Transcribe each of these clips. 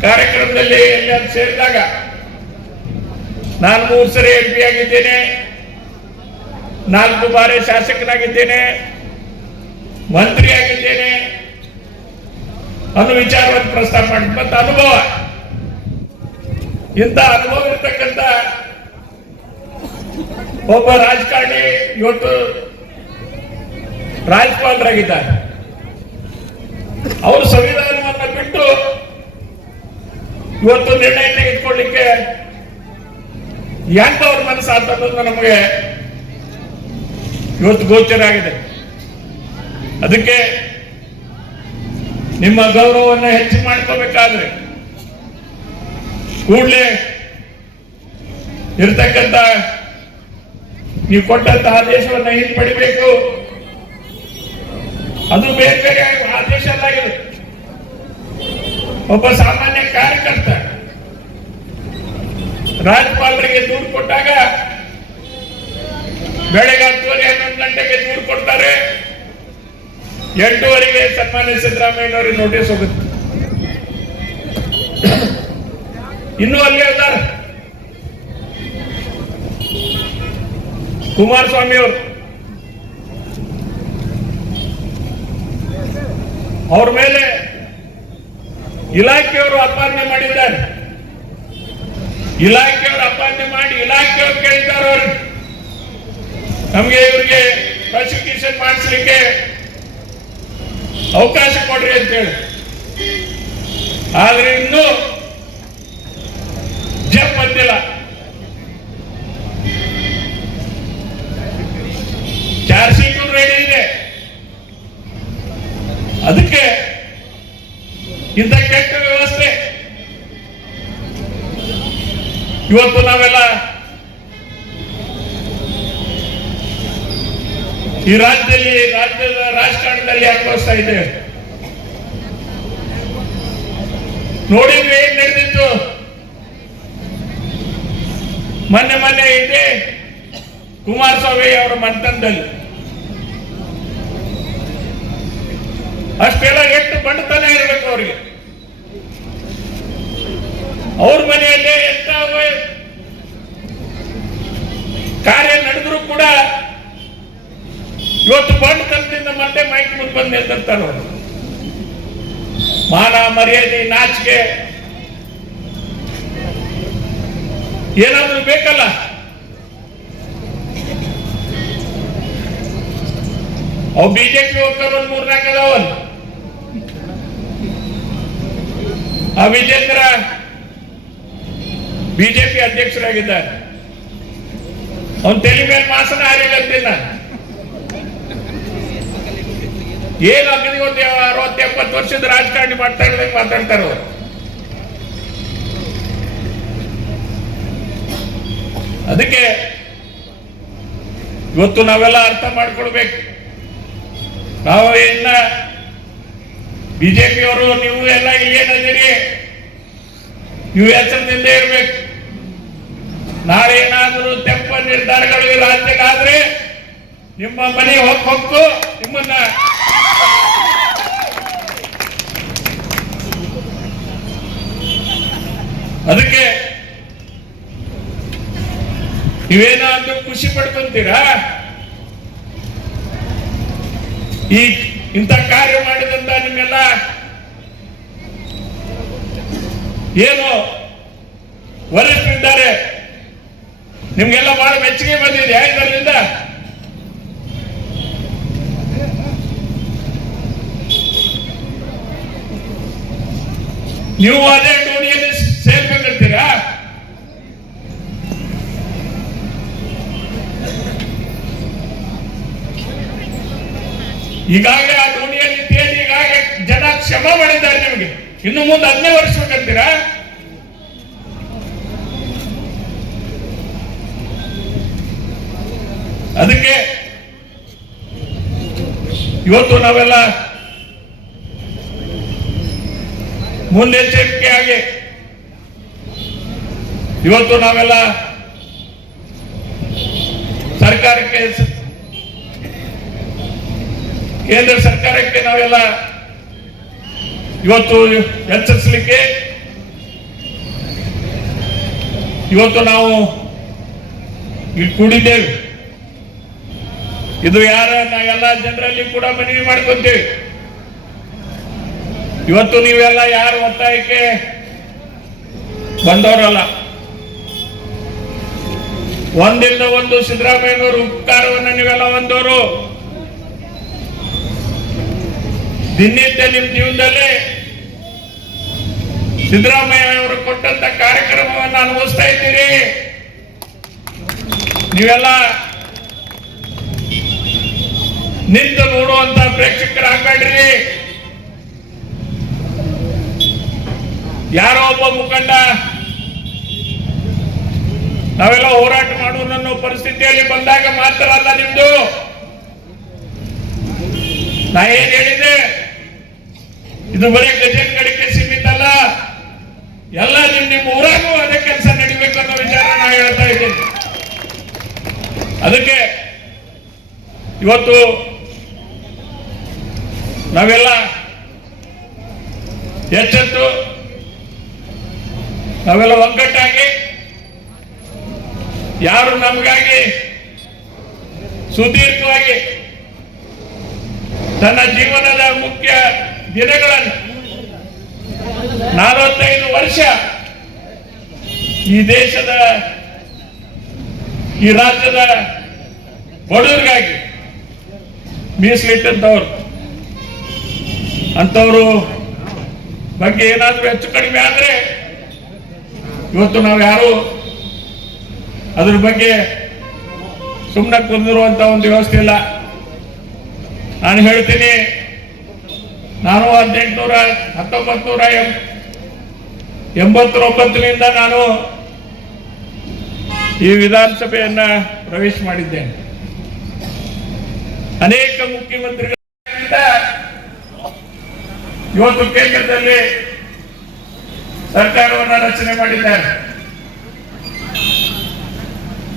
ಕಾರ್ಯಕ್ರಮದಲ್ಲಿ ಎಲ್ಲ ಸೇರಿದಾಗ ನಾನು ಮೂರು ಸರಿ ಎಂ ಪಿ ಆಗಿದ್ದೇನೆ. ನಾಲ್ಕು ಬಾರಿ ಶಾಸಕನಾಗಿದ್ದೇನೆ. ಮಂತ್ರಿ ಆಗಿದ್ದೇನೆ. ಅನ್ನೋ ವಿಚಾರವನ್ನು ಪ್ರಸ್ತಾಪ ಮತ್ತು ಅನುಭವ. ಇಂಥ ಅನುಭವ ಇರ್ತಕ್ಕಂಥ ಒಬ್ಬ ರಾಜಕಾರಣಿ ಇವತ್ತು ರಾಜ್ಯಪಾಲರಾಗಿದ್ದಾರೆ. ಅವರು ಸಂವಿಧಾನವನ್ನ ಬಿಟ್ಟು ಇವತ್ತು ನಿರ್ಣಯ ತೆಗೆದುಕೊಳ್ಳಿಕ್ಕೆ ಅವ್ರ ಮನಸ್ಸು ಅನ್ನೋದು ನಮಗೆ ಇವತ್ತು ಗೋಚರ ಆಗಿದೆ. ಅದಕ್ಕೆ ನಿಮ್ಮ ಗೌರವವನ್ನು ಹೆಚ್ಚು ಮಾಡ್ಕೋಬೇಕಾದ್ರೆ ಕೂಡಲೇ ಇರ್ತಕ್ಕಂಥ ನೀವು ಕೊಟ್ಟಂತಹ ಆದೇಶವನ್ನು ಹಿಂಪಡಿಬೇಕು. ಅದು ಬೇರೆ ಬೇರೆ ಅಲ್ಲಾಗಿದೆ ಒಬ್ಬ ಸಾಮಾನ್ಯ ಕಾರ್ಯಕರ್ತ ರಾಜ್ಯಪಾಲರಿಗೆ ದೂರು ಕೊಟ್ಟಾಗ ಬೆಳಗ್ಗೆ ಹತ್ತುವರೆ ಹನ್ನೊಂದು ಗಂಟೆಗೆ ದೂರು ಕೊಡ್ತಾರೆ. ಎಂಟುವರೆಗೆ ಸನ್ಮಾನ್ಯ ಸಿದ್ದರಾಮಯ್ಯನವರಿಗೆ ನೋಟಿಸ್ ಹೋಗುತ್ತೆ. ಇನ್ನೂ ಅಲ್ಲಿ ಇದ್ದಾರೆ. ಕುಮಾರಸ್ವಾಮಿ ಅವರು ಅವ್ರ ಮೇಲೆ ಇಲಾಖೆಯವರು ಅಪಾಲನೆ ಮಾಡಿದ್ದಾರೆ. ಇಲಾಖೆಯವರು ಅಪಾಲನೆ ಮಾಡಿ ಇಲಾಖೆಯವರು ಕೇಳಿದ್ದಾರೆ ಅವ್ರಿಗೆ ನಮ್ಗೆ ಇವರಿಗೆ ಪ್ರಾಸಿಕ್ಯೂಷನ್ ಮಾಡಿಸ್ಲಿಕ್ಕೆ ಅವಕಾಶ ಕೊಡ್ರಿ ಅಂತ ಹೇಳಿ. ಆದ್ರೆ ಇನ್ನೂ ಜಪ್ ಬಂದಿಲ್ಲ. ಚಾರ್ಜ್ ಶೀಟ್ ರೆಡಿ ಇದೆ. ಅದಕ್ಕೆ ಇಂಥ ಕೆಟ್ಟ ವ್ಯವಸ್ಥೆ. ಇವತ್ತು ನಾವೆಲ್ಲ ಈ ರಾಜ್ಯದಲ್ಲಿ ರಾಜ್ಯದ ರಾಜಕಾರಣದಲ್ಲಿ ಅನುಭವಿಸ್ತಾ ಇದ್ದೇವೆ? ನೋಡಿದ್ವಿ ಏನ್ ನಡೆದಿತ್ತು? ಮೊನ್ನೆ ಮೊನ್ನೆ ಇದೆ ಕುಮಾರಸ್ವಾಮಿ ಅವರ ಮಂಥನದಲ್ಲಿ. ಅಷ್ಟೆಲ್ಲ ಎಷ್ಟು ಬಂಡತನ ಇರಬೇಕು ಅವರಿಗೆ? ಅವ್ರ ಮನೆಯಲ್ಲೇ ಎಂತ ಕಾರ್ಯ ನಡೆದ್ರು ಕೂಡ ಇವತ್ತು ಬಂಡತನದಿಂದ ಮತ್ತೆ ಮೈಕ್ ಮುಂದೆ ಬಂದ್ ಅವರು. ಮಾನ, ಮರ್ಯಾದೆ, ನಾಚಿಕೆ. ಏನಾದ್ರೂ ಬೇಕಲ್ಲ? ಅವು ಬಿಜೆಪಿ ಹೋಗ್ತಾರ ಒಂದ್ ಮೂರ್ನಾಲ್ಕು ಅದಾವಲ್ಲ? ಆ ವಿಜೇಂದ್ರ ಬಿಜೆಪಿ ಅಧ್ಯಕ್ಷರಾಗಿದ್ದಾರೆ. ಅವನ್ ತೆಲಿ ಮೇಲೆ ಮಾಸನ ಹಾರಿಲ್ಲ ಏನು ಅಗ್ನಿ ಒಂದು ಅರವತ್ತು ಎಪ್ಪತ್ತು ವರ್ಷದ ರಾಜಕಾರಣಿ ಮಾಡ್ತಾ ಇರೋದಂಗೆ ಮಾತಾಡ್ತಾರ ಅದಕ್ಕೆ ಇವತ್ತು ನಾವೆಲ್ಲ ಅರ್ಥ ಮಾಡ್ಕೊಳ್ಬೇಕು. ನಾವು ಇನ್ನ ಬಿಜೆಪಿಯವರು, ನೀವು ಎಲ್ಲ ಇಲ್ಲಿ ಏನದಿರಿ ನೀವು ಎಚ್ಚರದಿಂದ ಇರ್ಬೇಕು. ನಾಳೆ ಏನಾದರೂ ತೆಪ್ಪ ನಿರ್ಧಾರಗಳು ಈ ರಾಜ್ಯಕ್ಕಾದ್ರೆ ನಿಮ್ಮ ಮನೆ ಹೊಕ್ಕ ಹೊಕ್ಕು ನಿಮ್ಮನ್ನ ಅದಕ್ಕೆ ನೀವೇನಾದ್ರೂ ಖುಷಿ ಪಡ್ಕೊಂತೀರಾ? ಈ ಇಂಥ ಕಾರ್ಯ ಮಾಡಿದಂತ ನಿಮ್ಮೆಲ್ಲ ಏನು ವರಿಷ್ಠರಿದ್ದಾರೆ? ನಿಮ್ಗೆಲ್ಲ ಬಹಳ ಮೆಚ್ಚುಗೆ ಬಂದಿದೆ ಇದರಿಂದ? ನೀವು ಅದೇ ಟೋನಿಯಲ್ಲಿ ಸೇರ್ಕೊಂಡಿರ್ತೀರಾ? ಈಗಾಗಲೇ ಕ್ಷಮ ಮಾಡಿದ್ದಾರೆ ನಿಮಗೆ. ಇನ್ನು ಮುಂದೆ ವರ್ಷ ಅಂತೀರಾ ಅದಕ್ಕೆ ಇವತ್ತು ನಾವೆಲ್ಲ ಮುನ್ನೆಚ್ಚರಿಕೆಯಾಗಿ ಇವತ್ತು ನಾವೆಲ್ಲ ಸರ್ಕಾರಕ್ಕೆ ಕೇಂದ್ರ ಸರ್ಕಾರಕ್ಕೆ ನಾವೆಲ್ಲ ಇವತ್ತು ಎಚ್ಚರಿಸಲಿಕ್ಕೆ ಇವತ್ತು ನಾವು ಇಲ್ಲಿ ಕೂಡಿದ್ದೇವೆ. ಇದು ಯಾರ? ನಾವೆಲ್ಲ ಜನರಲ್ಲಿ ಕೂಡ ಮನವಿ ಮಾಡ್ಕೊಂತೀವಿ. ಇವತ್ತು ನೀವೆಲ್ಲ ಯಾರು ಒತ್ತಾಯಕ್ಕೆ ಬಂದವರಲ್ಲ. ಒಂದಿಲ್ಲ ಒಂದು ಸಿದ್ದರಾಮಯ್ಯನವರು ಉಪಕಾರವನ್ನು ನೀವೆಲ್ಲ ಹೊಂದವರು ದಿನನಿತ್ಯ ನಿಮ್ಮ ಜೀವನದಲ್ಲಿ ಸಿದ್ದರಾಮಯ್ಯ ಅವರು ಕೊಟ್ಟಂತ ಕಾರ್ಯಕ್ರಮವನ್ನು ಅನುಭವಿಸ್ತಾ ಇದ್ದೀರಿ. ನೀವೆಲ್ಲ ನಿಂತು ನೋಡುವಂತ ಪ್ರೇಕ್ಷಕರ ಪ್ರೇಕ್ಷಕರಾಗಬೇಡ್ರಿ. ಯಾರೋ ಒಬ್ಬ ಮುಖಂಡ ನಾವೆಲ್ಲ ಹೋರಾಟ ಮಾಡುವ ಪರಿಸ್ಥಿತಿಯಲ್ಲಿ ಬಂದಾಗ ಮಾತ್ರ ಅಲ್ಲ ನಿಮ್ದು. ನಾ ಏನ್ ಹೇಳಿದೆ? ಇದು ಬರೀ ಗಜನ್ ಗಡಿಗೆ ಸೀಮಿತ ಅಲ್ಲ ಎಲ್ಲ ನಿಮ್ ನಿಮ್ಮ ಊರಾಗೂ ಅದೇ ಕೆಲಸ ನಡಿಬೇಕು ಅನ್ನೋ ವಿಚಾರ ನಾ ಹೇಳ್ತಾ ಇದ್ದೀನಿ. ಅದಕ್ಕೆ ಇವತ್ತು ನಾವೆಲ್ಲ ಎಚ್ಚೆತ್ತು, ನಾವೆಲ್ಲ ಒಗ್ಗಟ್ಟಾಗಿ ಯಾರು ನಮಗಾಗಿ ಸುದೀರ್ಘವಾಗಿ ತನ್ನ ಜೀವನದ ಮುಖ್ಯ ದಿನಗಳನ್ನು ನಲವತ್ತೈದು ವರ್ಷ ಈ ದೇಶದ, ಈ ರಾಜ್ಯದ ಬಡವರಿಗಾಗಿ ಮೀಸಲಿಟ್ಟಂತವ್ರು. ಅಂತವರು ಬಗ್ಗೆ ಏನಾದ್ರೂ ಹೆಚ್ಚು ಕಡಿಮೆ ಆದ್ರೆ ಇವತ್ತು ನಾವು ಯಾರು ಅದ್ರ ಬಗ್ಗೆ ಸುಮ್ಮನೆ ಕುಂದಿರುವಂತ ಒಂದು ವ್ಯವಸ್ಥೆ ಇಲ್ಲ. ನಾನು ಹೇಳ್ತೀನಿ ನಾನು ಹದಿನೆಂಟುನೂರ ಹತ್ತೊಂಬತ್ತು ನೂರ ಎಂಬತ್ತೊಂಬತ್ತರಿಂದ ನಾನು ಈ ವಿಧಾನಸಭೆಯನ್ನ ಪ್ರವೇಶ ಮಾಡಿದ್ದೇನೆ. ಅನೇಕ ಮುಖ್ಯಮಂತ್ರಿಗಳಿಂದ ಇವತ್ತು ಕೇಂದ್ರದಲ್ಲಿ ಸರ್ಕಾರವನ್ನು ರಚನೆ ಮಾಡಿದ್ದಾರೆ.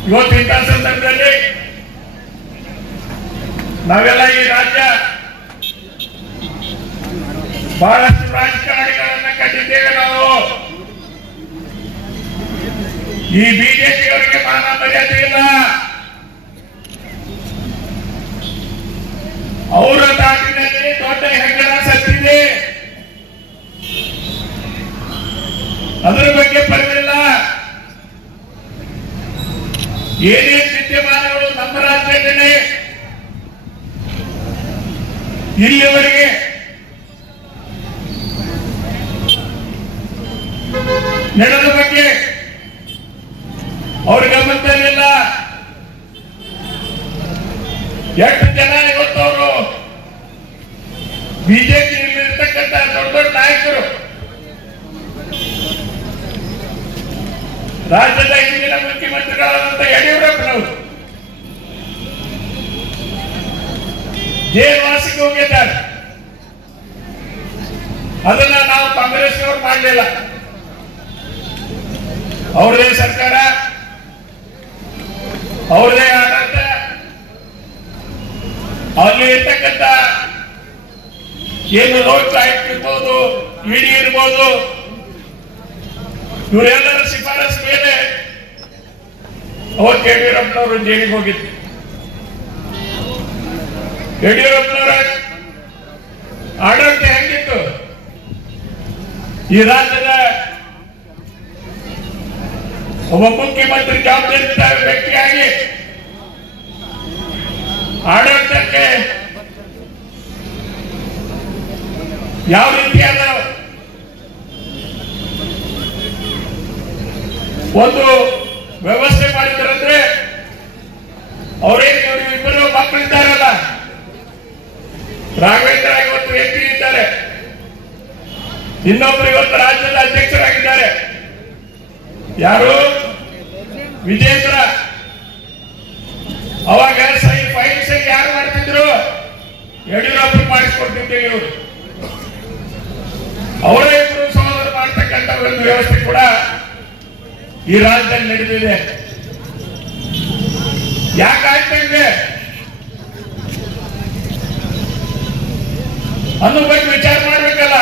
ಇವತ್ತು ಇಂಥ ಸಂದರ್ಭದಲ್ಲಿ ನಾವೆಲ್ಲ ಈ ರಾಜ್ಯ ಬಹಳಷ್ಟು ರಾಜಕಾರಣಿಗಳನ್ನ ಕಂಡಿದ್ದೇವೆ ನಾವು ಈ ಬಿಜೆಪಿಯವರಿಗೆ ಮಾನ ಮರ್ಯಾದೆ ಇಲ್ಲ. ಅವರ ತಾಟಿನಲ್ಲಿ ದೊಡ್ಡ ಹೆಗ್ಗಣ ಸತ್ತಿದೆ. ಅದರ ಬಗ್ಗೆ ಪರವಿಲ್ಲ ಏನೇ ವಿದ್ಯಮಾನಗಳು ನಮ್ಮ ರಾಜ್ಯದಲ್ಲಿ, ಇಲ್ಲಿವರೆಗೆ ನಡೆದ ಬಗ್ಗೆ ಅವ್ರ ಇರಲಿಲ್ಲ ಎಷ್ಟು ಜನ ಇವತ್ತು ಅವರು ಬಿಜೆಪಿ ಇರ್ತಕ್ಕಂಥ ದೊಡ್ಡ ದೊಡ್ಡ ನಾಯಕರು. ರಾಜ್ಯದ ಹಿಂದಿನ ಮುಖ್ಯಮಂತ್ರಿಗಳಾದಂತ ಯಡಿಯೂರಪ್ಪನವರು. ಜೇಲ್ವಾಸಿಗೆ ಹೋಗಿದ್ದಾರೆ. ಅದನ್ನ ನಾವು ಕಾಂಗ್ರೆಸ್ನವರು ಮಾಡಲಿಲ್ಲ. ಅವ್ರದೇ ಸರ್ಕಾರ, ಅವ್ರದೇ ಆಡಳಿತ ಅಲ್ಲಿ ಇರ್ತಕ್ಕಂತ ಏನು ಲೋಕಾಯುಕ್ತ ಇರ್ಬೋದು, ಇಡಿ ಇರ್ಬೋದು, ಇವರೆಲ್ಲರ ಶಿಫಾರಸ್ ಮೇಲೆ ಅವತ್ತು ಯಡಿಯೂರಪ್ಪನವರು ಜೈಲಿಗೆ ಹೋಗಿದ್ರು. ಯಡಿಯೂರಪ್ಪನವರ ಆಡಳಿತ ಹೆಂಗಿತ್ತು? ಈ ರಾಜ್ಯದ ಒಬ್ಬ ಮುಖ್ಯಮಂತ್ರಿ ಜವಾಬ್ದಾರಿ ವ್ಯಕ್ತಿಯಾಗಿ ಆಡಳಿತಕ್ಕೆ ಯಾವ ರೀತಿಯಾದ ಒಂದು ವ್ಯವಸ್ಥೆ ಮಾಡಿದ್ರಂದ್ರೆ ಅವರೇನು ಇಬ್ಬರು ಮಕ್ಕಳಿದ್ದಾರಲ್ಲ? ರಾಘವೇಂದ್ರ ಇವತ್ತು ಎಂ ಪಿ ಇದ್ದಾರೆ. ಇನ್ನೊಬ್ರು ಇವತ್ತು ರಾಜ್ಯದ ಅಧ್ಯಕ್ಷರಾಗಿದ್ದಾರೆ. ಯಾರು? ವಿಜೇಂದ್ರ ಅವಾಗ ಸೈ ಫೈಲ್ ಸೈ ಯಾರು ಮಾಡ್ತಿದ್ರು? ಯಡಿಯೂರಪ್ಪ ಮಾಡಿಸ್ಕೊಡ್ತಿದ್ದೇವೆ ಇವರು. ಅವರೇ ಇಬ್ಬರು ಸಹೋದರ ಮಾಡ್ತಕ್ಕಂಥ ಒಂದು ವ್ಯವಸ್ಥೆ ಕೂಡ ಈ ರಾಜ್ಯದಲ್ಲಿ ನಡೆದಿದೆ. ಯಾಕಾಗ್ತಂಗೆ ಅನ್ನೋ ಬಗ್ಗೆ ವಿಚಾರ ಮಾಡ್ಬೇಕಲ್ಲ.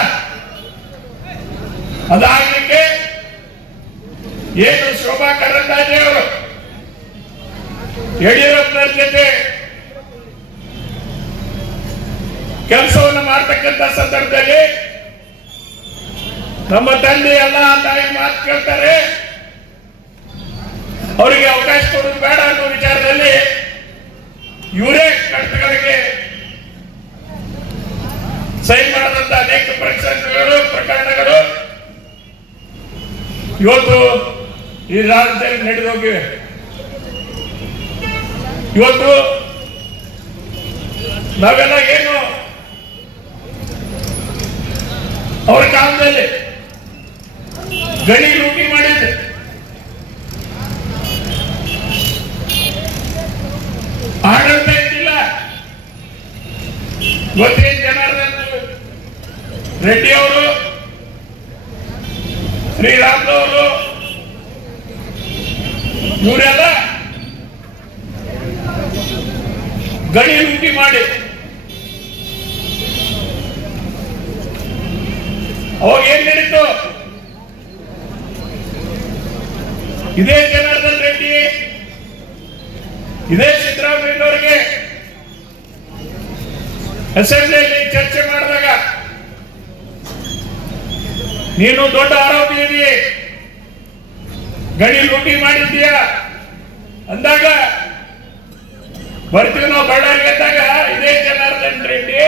ಅದಾಗಲಿಕ್ಕೆ ಏನು ಶೋಭಾ ಕರಂದಾಜೆ ಅವರು ಯಡಿಯೂರಪ್ಪನವ್ರ ಜೊತೆ ಕೆಲಸವನ್ನು ಮಾಡ್ತಕ್ಕಂಥ ಸಂದರ್ಭದಲ್ಲಿ ನಮ್ಮ ತಂದೆ ಎಲ್ಲ ತಾಯಿ ಮಾತು ಕೇಳ್ತಾರೆ? ಅವರಿಗೆ ಅವಕಾಶ ಕೊಡೋದು ಬೇಡ ಅನ್ನೋ ವಿಚಾರದಲ್ಲಿ ಇವರೇ ಕಷ್ಟಗಳಿಗೆ ಸೈನ್ ಮಾಡದಂತ ಅನೇಕ ಪ್ರಕರಣಗಳು ಪ್ರಕರಣಗಳು. ಇವತ್ತು ಈ ರಾಜ್ಯದಲ್ಲಿ ನಡೆದು ಹೋಗಿವೆ ಇವತ್ತು ನಾವೆಲ್ಲ ಏನು ಅವರ ಕಾಲದಲ್ಲಿ ಗಣಿ ಲೂಟಿ ಮಾಡಿದ್ದೆ. ಆಡಳಿತ ಇದ್ದಿಲ್ಲ. ಇವತ್ತೇನ್ ಜನಾರ್ದನ್ ರೆಡ್ಡಿ ಅವರು ಶ್ರೀರಾಮ್ನವರು ಇವರೆಲ್ಲ ಗಡಿ ಲೂಟಿ ಮಾಡಿ ಅವಾಗ ಏನ್ ನಡೀತು? ಇದೇ ಜನಾರ್ದನ್ ರೆಡ್ಡಿ, ಇದೇ ಸಿದ್ದರಾಮಯ್ಯನವರಿಗೆ ಅಸೆಂಬ್ಲಿಯಲ್ಲಿ ಚರ್ಚೆ ಮಾಡಿದಾಗ, ನೀನು ದೊಡ್ಡ ಆರೋಪಿ ಇದೀಯ ಗಣಿ ಲೂಟಿ ಮಾಡಿದ್ದೀಯ? ಅಂದಾಗ ಬರ್ತೀವಿ ನಾವು ಬಳ್ಳಾರಿಗೆ ಅಂದಾಗ ಇದೇ ಜನಾರ್ದನ್ ರೆಡ್ಡಿ.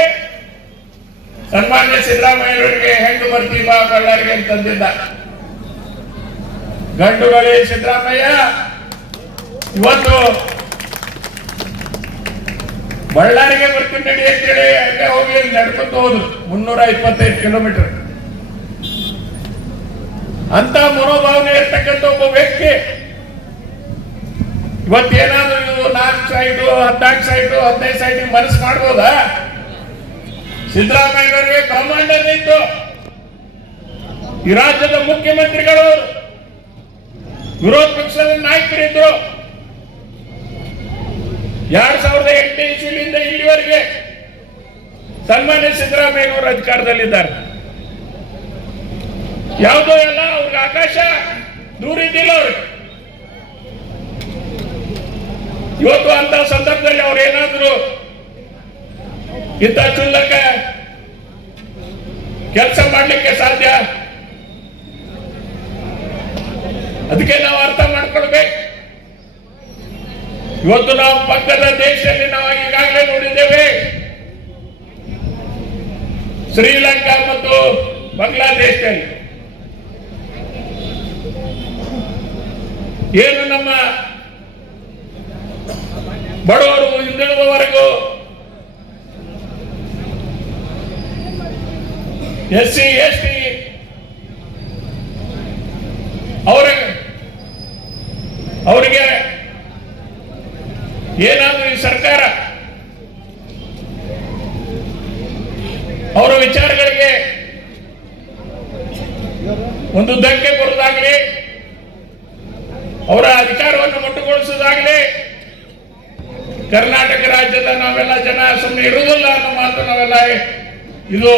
ಸನ್ಮಾನ್ಯ ಸಿದ್ದರಾಮಯ್ಯನವರಿಗೆ ಹೆಂಗ್ ಬರ್ತೀವ ಬಳ್ಳಾರಿಗೆ ಅಂತಂದಿದ್ದ. ಗಂಡುಗಳೇ ಸಿದ್ದರಾಮಯ್ಯ, ಇವತ್ತು ಬಳ್ಳಾರಿಗೆ ಬರ್ತೀನಿ ನಡಿ ಅಂತೇಳಿ ಹಂಗೆ ಹೋಗಿ ನಡ್ಕೊಂತ ಹೋದ್ರು. ಮುನ್ನೂರ ಇಪ್ಪತ್ತೈದು ಕಿಲೋಮೀಟರ್ ಅಂತ ಮನೋಭಾವನೆ ಇರ್ತಕ್ಕಂಥ ಒಬ್ಬ ವ್ಯಕ್ತಿ. ಇವತ್ತೇನಾದ್ರೂ ನಾಲ್ಕ್ ಸೈಡು ಹದಿನಾಲ್ಕು ಸೈಡು ಹದಿನೈದು ಸೈಡ್ ಮನಸ್ಸು ಮಾಡ್ಬೋದಾ? ಸಿದ್ದರಾಮಯ್ಯನವರಿಗೆ ಬ್ರಹ್ಮಾಂಡ ಇತ್ತು. ಈ ರಾಜ್ಯದ ಮುಖ್ಯಮಂತ್ರಿಗಳು, ವಿರೋಧ ಪಕ್ಷದ ನಾಯಕರಿದ್ರು. ಎರಡ್ ಸಾವಿರದ ಎಂಟನೇ ಇಸ್ವಿಲಿಂದ ಇಲ್ಲಿವರೆಗೆ ಸನ್ಮಾನ್ಯ ಸಿದ್ದರಾಮಯ್ಯನವರು ಅಧಿಕಾರದಲ್ಲಿದ್ದಾರೆ. ಯಾವುದೋ ಎಲ್ಲ ಅವ್ರಿಗೆ ಆಕಾಶ ದೂರ ಇದ್ದಿಲ್ಲ ಅವ್ರಿಗೆ ಇವತ್ತು ಅಂತ ಸಂದರ್ಭದಲ್ಲಿ ಅವ್ರು ಏನಾದ್ರು ಇಂಥ ಚುಲ್ಲಕ ಕೆಲಸ ಮಾಡ್ಲಿಕ್ಕೆ ಸಾಧ್ಯ? ಅದಕ್ಕೆ ನಾವು ಅರ್ಥ ಮಾಡ್ಕೊಳ್ಬೇಕು. ಇವತ್ತು ನಾವು ಪಕ್ಕದ ದೇಶದಲ್ಲಿ ನಾವು ಈಗಾಗಲೇ ನೋಡಿದ್ದೇವೆ. ಶ್ರೀಲಂಕಾ ಮತ್ತು ಬಾಂಗ್ಲಾದೇಶದಲ್ಲಿ. ಏನು ನಮ್ಮ ಬಡವರು ಹಿಂದುಳಿದವರೆಗೂ ಎಸ್ ಸಿ ಎಸ್ ಟಿ ಅವರ, ಅವರಿಗೆ ಏನಾದ್ರೂ ಈ ಸರ್ಕಾರ ಅವರ ವಿಚಾರಗಳಿಗೆ ಒಂದು ಧಕ್ಕೆ ಬರುವುದಾಗಲಿ ಅವರ ಅಧಿಕಾರವನ್ನು ಮೊಟ್ಟುಗೊಳಿಸುವುದಾಗಲಿ ಕರ್ನಾಟಕ ರಾಜ್ಯದ ನಾವೆಲ್ಲ ಜನ ಸುಮ್ಮನೆ ಇರುವುದಿಲ್ಲ ಅನ್ನೋ ಮಾತು ನಾವೆಲ್ಲ ಇದು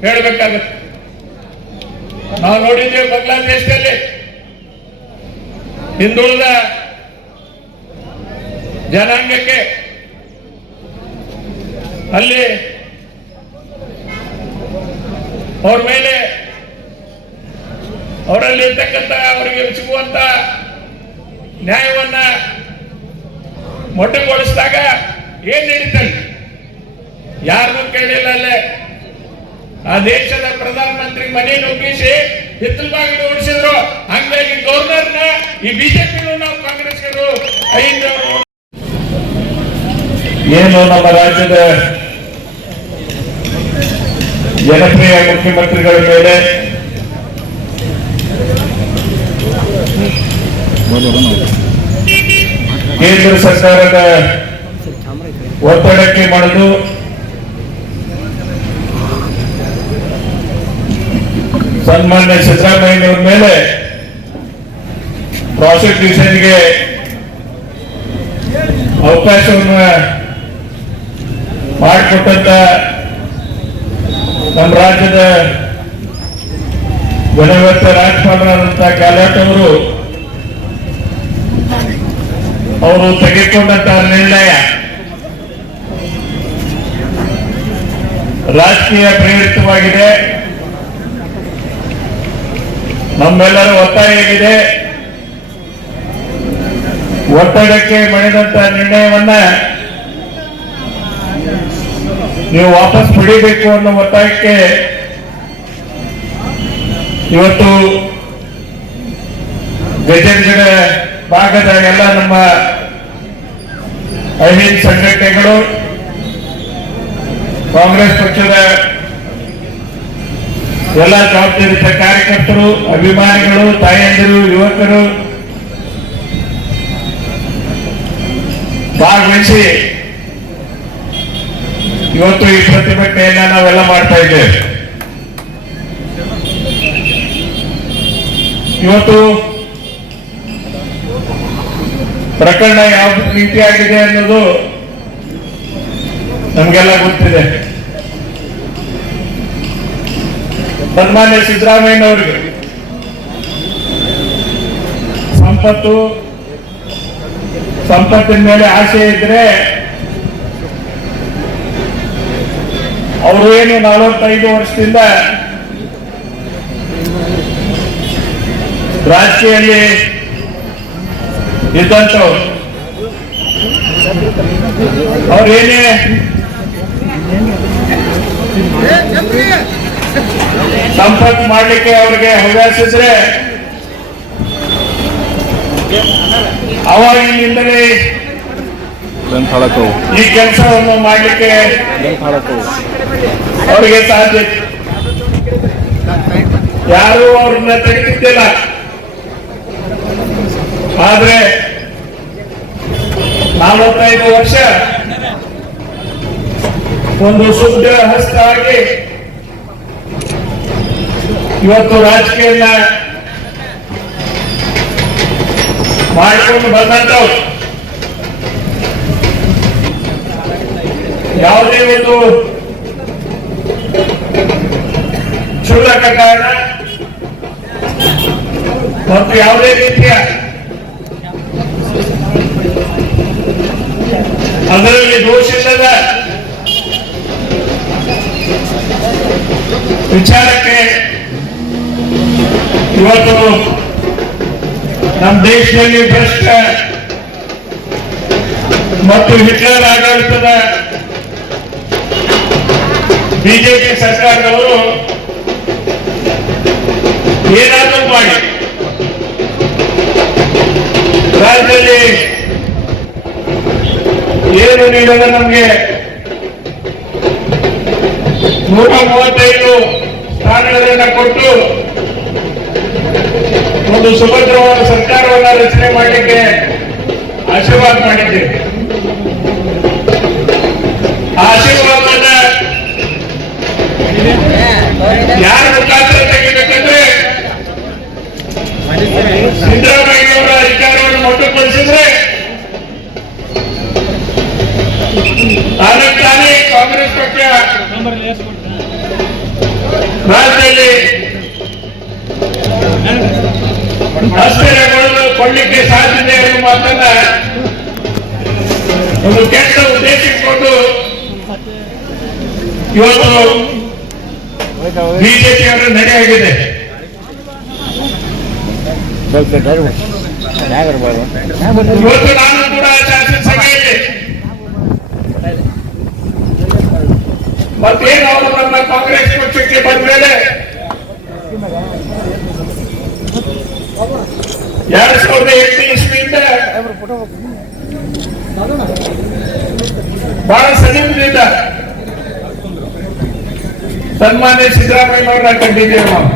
ಹೇಳಬೇಕಾಗತ್ತೆ. ನಾವು ನೋಡಿದ್ದೇವೆ ಬಾಂಗ್ಲಾದೇಶದಲ್ಲಿ ಹಿಂದುಳಿದ ಜನಾಂಗಕ್ಕೆ ಅಲ್ಲಿ ಅವ್ರ ಮೇಲೆ ಅವರಲ್ಲಿ ಇರ್ತಕ್ಕಂಥ ಅವರಿಗೆ ಸಿಗುವಂತ ನ್ಯಾಯವನ್ನ ಮೊಟ್ಟೆಗೊಳಿಸಿದಾಗ ಏನ್ ನಡೀತಾರೆ ಯಾರನ್ನೂ ಕೇಳಿಲ್ಲ ಅಲ್ಲೇ. ಆ ದೇಶದ ಪ್ರಧಾನಮಂತ್ರಿ ಮನೆ ನುಗ್ಗಿಸಿ ಹಿತ್ತಲ ಬಾಗಿಲು ಓಡಿಸಿದ್ರು ಹಂಗಾಗಿ ನ ಈ ಬಿಜೆಪಿ ನಾವು ಕಾಂಗ್ರೆಸ್ಗರು ಏನು ನಮ್ಮ ರಾಜ್ಯದ ಜನಪ್ರಿಯ ಮುಖ್ಯಮಂತ್ರಿಗಳ ಮೇಲೆ ಕೇಂದ್ರ ಸರ್ಕಾರದ ಒತ್ತಡಕ್ಕೆ ಮಾಡಲು ಸನ್ಮಾನ್ಯ ಸಿದ್ದರಾಮಯ್ಯನವರ ಮೇಲೆ ಪ್ರಾಸಿಕ್ಯೂಷನ್ಗೆ ಅವಕಾಶವನ್ನು ಮಾಡಿಕೊಟ್ಟಂತ ನಮ್ಮ ರಾಜ್ಯದ ಗಣವತ್ತ ರಾಜ್ಯಪಾಲರಾದಂತಹ ಗೆಹ್ಲೋಟ್ ಅವರು ಅವರು ತೆಗೆದುಕೊಂಡಂತಹ ನಿರ್ಣಯ. ರಾಜಕೀಯ ಪ್ರೇರಿತವಾಗಿದೆ. ನಮ್ಮೆಲ್ಲರ ಒತ್ತಾಯ ಏನಿದೆ ಒತ್ತಡಕ್ಕೆ ಮಣಿದಂತ ನಿರ್ಣಯವನ್ನ ನೀವು ವಾಪಸ್ ಪಡಿಬೇಕು ಅನ್ನೋ ಒತ್ತಾಯಕ್ಕೆ ಇವತ್ತು ಗಜೇಂದ್ರ ಭಾಗದ ಎಲ್ಲ ನಮ್ಮ ಅಹಿಂದ ಸಂಘಟನೆಗಳು, ಕಾಂಗ್ರೆಸ್ ಪಕ್ಷದ ಎಲ್ಲ ಜವಾಬ್ದಾರಿತ ಕಾರ್ಯಕರ್ತರು, ಅಭಿಮಾನಿಗಳು, ತಾಯಂದಿರು, ಯುವಕರು, ಭಾಗವಹಿಸಿ ಇವತ್ತು ಈ ಪ್ರತಿಭಟನೆಯನ್ನ ನಾವೆಲ್ಲ ಮಾಡ್ತಾ ಇದ್ದೇವೆ. ಇವತ್ತು ಪ್ರಕರಣ ಯಾವ ರೀತಿಯಾಗಿದೆ ಅನ್ನೋದು ನಮಗೆಲ್ಲ ಗೊತ್ತಿದೆ. ಸನ್ಮಾನ್ಯ ಸಿದ್ದರಾಮಯ್ಯನವರಿಗೆ ಸಂಪತ್ತು, ಸಂಪತ್ತಿನ ಮೇಲೆ ಆಸೆ ಇದ್ರೆ ಅವರು ಏನು ನಲವತ್ತೈದು ವರ್ಷದಿಂದ ರಾಜಕೀಯಲ್ಲಿ ಇದ್ದಂಥವ್ರು ಅವ್ರೇನೇ ಸಂಪರ್ಕ ಮಾಡ್ಲಿಕ್ಕೆ ಅವ್ರಿಗೆ ಹವ್ಯಾಸಿದ್ರೆ ಅವಾಗಿನಿಂದಲೇ ಈ ಕೆಲಸವನ್ನು ಮಾಡ್ಲಿಕ್ಕೆ ಅವರಿಗೆ ಸಾಧ್ಯ. ಯಾರು ಯಾರೂ ಅವ್ರನ್ನ ತೆಗೆದಿದ್ದಿಲ್ಲ ಆದ್ರೆ ನಲವತ್ತೈದು ವರ್ಷ ಒಂದು ಶುದ್ಧ ಹಸ್ತ ಆಗಿ ಇವತ್ತು ರಾಜಕೀಯ ಮಾಡಿಕೊಂಡು ಬಂದಂತವ್ರು ಯಾವುದೇ ಒಂದು ಕ್ಷುಲ್ಲಕ ಕಾರಣ ಮತ್ತು ಯಾವುದೇ ರೀತಿಯ ಅದರಲ್ಲಿ ದೋಷಿಲ್ಲದ ವಿಚಾರಕ್ಕೆ ಇವತ್ತು ನಮ್ಮ ದೇಶದಲ್ಲಿ ಭ್ರಷ್ಟ ಮತ್ತು ಹಿಟ್ಲರ್ ಆಡಳಿತದ ಬಿಜೆಪಿ ಸರ್ಕಾರದವರು ಏನಾದರೂ ಮಾಡಿ ರಾಜ್ಯದಲ್ಲಿ ಏನು ನೀಡದ ನಮಗೆ? ನೂರ ಮೂವತ್ತೈದು ಸ್ಥಾನಗಳನ್ನ ಕೊಟ್ಟು ಒಂದು ಸುಭದ್ರವಾದ ಸರ್ಕಾರವನ್ನ ರಚನೆ ಮಾಡಲಿಕ್ಕೆ ಆಶೀರ್ವಾದ ಮಾಡಿದ್ದೇವೆ. ಆಶೀರ್ವಾದ ಯಾರ ಮುಖಾಂತರ ತೆಗಿಬೇಕಂದ್ರೆ ಸಿದ್ದರಾಮಯ್ಯನವರ ಅಧಿಕಾರವನ್ನು ಮೊಟ್ಟುಗೊಳಿಸಿದ್ರೆ ತಾನೇ ಕಾಂಗ್ರೆಸ್ ಪಕ್ಷ ರಾಜ್ಯದಲ್ಲಿ ಅಸ್ಥಿರಗೊಳ್ಳಲು ಕೊಳ್ಳಿಕ್ಕೆ ಸಾಧ್ಯತೆ ಇರುವ ಮಾತನ್ನ ಒಂದು ಕೆಟ್ಟ ಉದ್ದೇಶಿಸಿಕೊಂಡು ಇವತ್ತು ಬಿಜೆಪಿ ಅವರ ಇವತ್ತು ನಾನು ಕೂಡ ಶಾಸನಸಭೆಯಲ್ಲಿ ಮತ್ತೇನು ಅವರು ನಮ್ಮ ಕಾಂಗ್ರೆಸ್ ಪಕ್ಷಕ್ಕೆ ಬಂದ ಮೇಲೆ ಎರಡ್ ಸಾವಿರದ ಎಂಟು ಇಸ್ವಿಯಿಂದ ಬಹಳ ಸನ್ಮಾನಿ ಸನ್ಮಾನ್ಯ ಸಿದ್ದರಾಮಯ್ಯನವ್ರನ್ನ ಕಂಡಿದ್ದೇವೆ ನಾವು.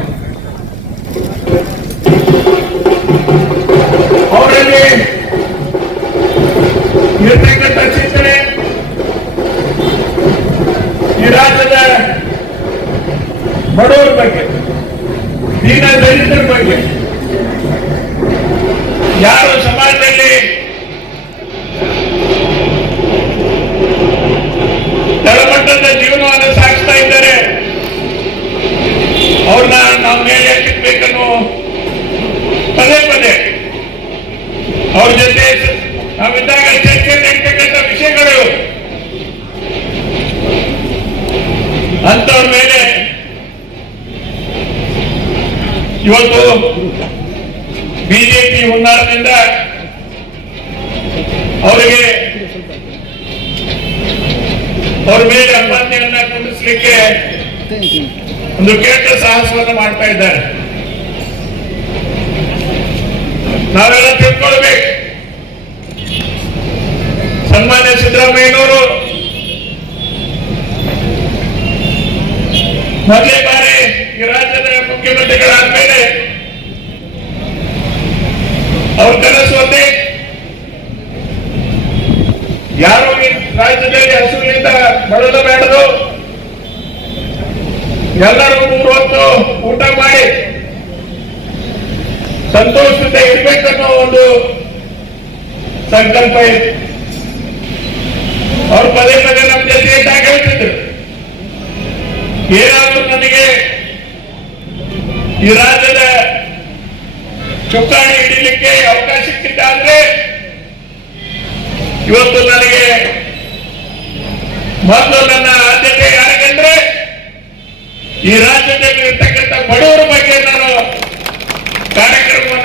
ಇವತ್ತು ಬಿಜೆಪಿ ಹುನ್ನಾರದಿಂದ ಅವರಿಗೆ ಅವ್ರ ಮೇಲೆ ಅಭಿಮಾನಿಯನ್ನ ಕುಂಡಿಸ್ಲಿಕ್ಕೆ ಒಂದು ಕೆಟ್ಟ ಸಾಹಸವನ್ನು ಮಾಡ್ತಾ ಇದ್ದಾರೆ. ನಾವೆಲ್ಲ ತಿಳ್ಕೊಳ್ಬೇಕು. ಸನ್ಮಾನ್ಯ ಸಿದ್ದರಾಮಯ್ಯನವರು ಮೊದಲೇ ಬಾರಿ ಈ ರಾಜ್ಯದ ಮುಖ್ಯಮಂತ್ರಿಗಳಾದ್ಮೇಲೆ ಅವ್ರ ಕನಸು ಒಂದೇ ಯಾರು ರಾಜ್ಯದಲ್ಲಿ ಹಸುವಿನಿಂದ ಬೇಡದು? ಎಲ್ಲರೂ ಮೂರು ಹೊತ್ತು ಊಟ ಮಾಡಿ ಸಂತೋಷದಿಂದ ಇರ್ಬೇಕನ್ನೋ ಒಂದು ಸಂಕಲ್ಪ ಇದೆ. ಅವ್ರು ಪದೇ ಪದೇ ನಮ್ಮ ಜೊತೆ ಹೇಳ್ತಿದ್ರು. ಏನಾದ್ರೂ ನನಗೆ ಈ ರಾಜ್ಯದ ಚುಕ್ಕಾಣಿ ಹಿಡಿಲಿಕ್ಕೆ ಅವಕಾಶ ಸಿಕ್ಕಿದ್ದಾದ್ರೆ ಇವತ್ತು ನನಗೆ ಮೊದಲು ನನ್ನ ಆದ್ಯತೆ ಯಾರಿಗೆಂದ್ರೆ ಈ ರಾಜ್ಯದಲ್ಲಿ ಇರ್ತಕ್ಕಂಥ ಬಡವರ ಬಗ್ಗೆ ನಾನು ಕಾರ್ಯಕ್ರಮವನ್ನು